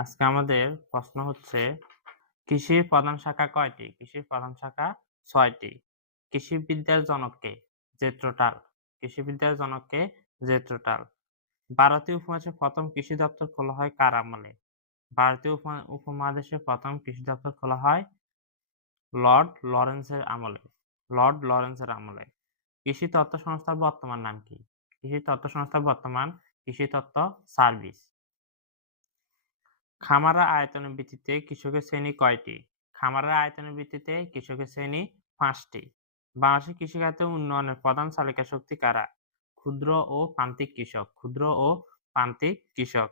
আজকে আমাদের প্রশ্ন হচ্ছে, কৃষির প্রধান শাখা কয়টি? কৃষির প্রধান শাখা ছয়টি। কৃষি বিদ্যার জনককে জেত্রটাল কৃষি বিদ্যার জনককে জেত্রটাল ভারতীয় উপমহাদেশে প্রথম কৃষি দপ্তর খোলা হয় কার আমলে? ভারতীয় উপমহাদেশে প্রথম কৃষি দপ্তর খোলা হয় লর্ড লরেন্সের আমলে। লর্ড লরেন্সের আমলে। কৃষি তত্ত্ব সংস্থার বর্তমান নাম কি? কৃষি তত্ত্ব সংস্থার বর্তমান কৃষি তত্ত্ব সার্ভিস। খামারা আয়তনের ভিত্তিতে কৃষকের শ্রেণি কয়টি? খামারা আয়তনের ভিত্তিতে কৃষকের শ্রেণি পাঁচটি। বাংলাদেশের কৃষিখাতে উন্নয়নের প্রধান চালিকা শক্তি কারা? ক্ষুদ্র ও প্রান্তিক কৃষক। ক্ষুদ্র ও প্রান্তিক কৃষক।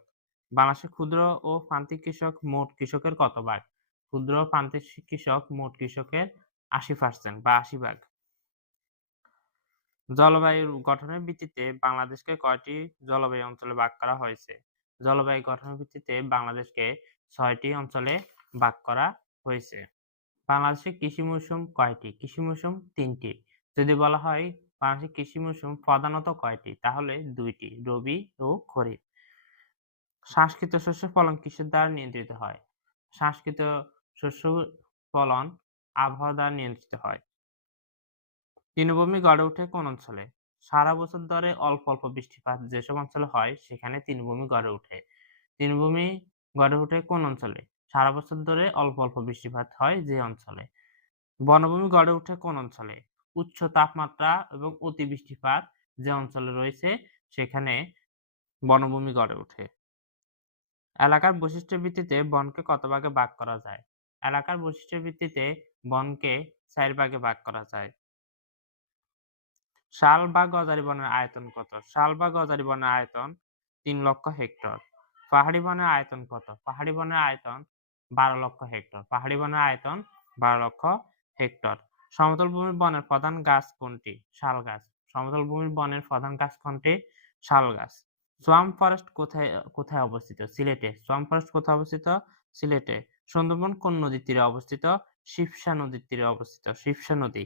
বাংলাদেশের ক্ষুদ্র ও প্রান্তিক কৃষক মোট কৃষকের কত ভাগ? ক্ষুদ্র প্রান্তিক কৃষক মোট কৃষকের আশি পার্সেন্ট বা আশি ভাগ। জলবায়ুর গঠনের ভিত্তিতে বাংলাদেশকে কয়টি জলবায়ু অঞ্চলে ভাগ করা হয়েছে? জলবায়ু গঠনের ভিত্তিতে বাংলাদেশকে ছয়টি অঞ্চলে ভাগ করা হয়েছে। বাংলাদেশের কৃষি মৌসুম কয়টি? কৃষি মৌসুম তিনটি। যদি বলা হয় বাংলাদেশের কৃষি মৌসুম প্রধানত কয়টি? তাহলে দুইটি, রবি ও খরিফ। সংস্কৃত শস্য ফলন কিসের দ্বারা নিয়ন্ত্রিত হয়? সংস্কৃত শস্য ফলন আবহাওয়া দ্বারা নিয়ন্ত্রিত হয়। তৃণভূমি গড়ে ওঠে কোন অঞ্চলে? সারা বছর ধরে অল্প অল্প বৃষ্টিপাত যেসব অঞ্চলে হয়, সেখানে তৃণভূমি গড়ে ওঠে। তৃণভূমি গড়ে ওঠে কোন অঞ্চলে? সারা বছর ধরে অল্প অল্প বৃষ্টিপাত হয় যে অঞ্চলে। বনভূমি গড়ে ওঠে কোন অঞ্চলে? উচ্চ তাপমাত্রা এবং অতি বৃষ্টিপাত যে অঞ্চলে রয়েছে, সেখানে বনভূমি গড়ে ওঠে। এলাকার বৈশিষ্ট্যের ভিত্তিতে বনকে কত ভাগে ভাগ করা যায়? এলাকার বৈশিষ্ট্যের ভিত্তিতে বনকে চার ভাগে ভাগ করা যায়। শাল বা গজারি বনের আয়তন কত? শাল বা গজারি বনের আয়তন তিন লক্ষ হেক্টর। পাহাড়ি বনের আয়তন কত? পাহাড়ি বনের আয়তন বারো লক্ষ হেক্টর। পাহাড়ি বনের আয়তন বারো লক্ষ হেক্টর। সমতল ভূমির বনের প্রধান গাছ কোনটি? শাল গাছ। সমতল ভূমির বনের প্রধান গাছ কোনটি? শাল গাছ। সোয়াম ফরেস্ট কোথায় কোথায় অবস্থিত? সিলেটে। সোয়াম ফরেস্ট কোথায় অবস্থিত? সিলেটে। সুন্দরবন কোন নদীর তীরে অবস্থিত? শিবসা নদীর তীরে অবস্থিত। শিবসা নদী।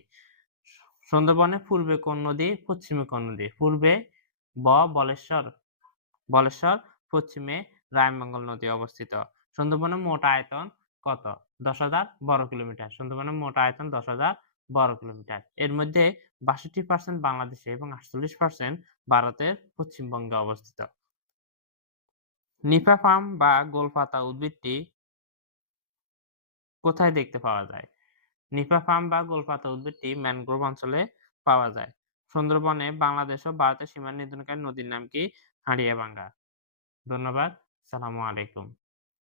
সুন্দরবনের পূর্বে কোন নদী, পশ্চিমে কোন নদী? পূর্বে ব বলেশ্বর বলেশ্বর, পশ্চিমে রায়মঙ্গল নদী অবস্থিত। সুন্দরবনের মোট আয়তন কত? দশ হাজার বর্গ কিলোমিটার। সুন্দরবনের মোট আয়তন দশ হাজার বর্গ কিলোমিটার। এর মধ্যে বাষট্টি পার্সেন্ট বাংলাদেশে এবং আটচল্লিশ পার্সেন্ট ভারতের পশ্চিমবঙ্গে অবস্থিত। নিফা ফার্ম বা গোলপাতা উদ্ভিদটি কোথায় দেখতে পাওয়া যায়? নিপা ফার্ম বা গোলপাতা উদ্ভিদটি ম্যানগ্রোভ অঞ্চলে পাওয়া যায়। সুন্দরবনে বাংলাদেশ ও ভারতের সীমানা নির্ধারণকারী নদীর নাম কি? হাড়িয়াভাঙ্গা ধন্যবাদ। সালামু আলাইকুম।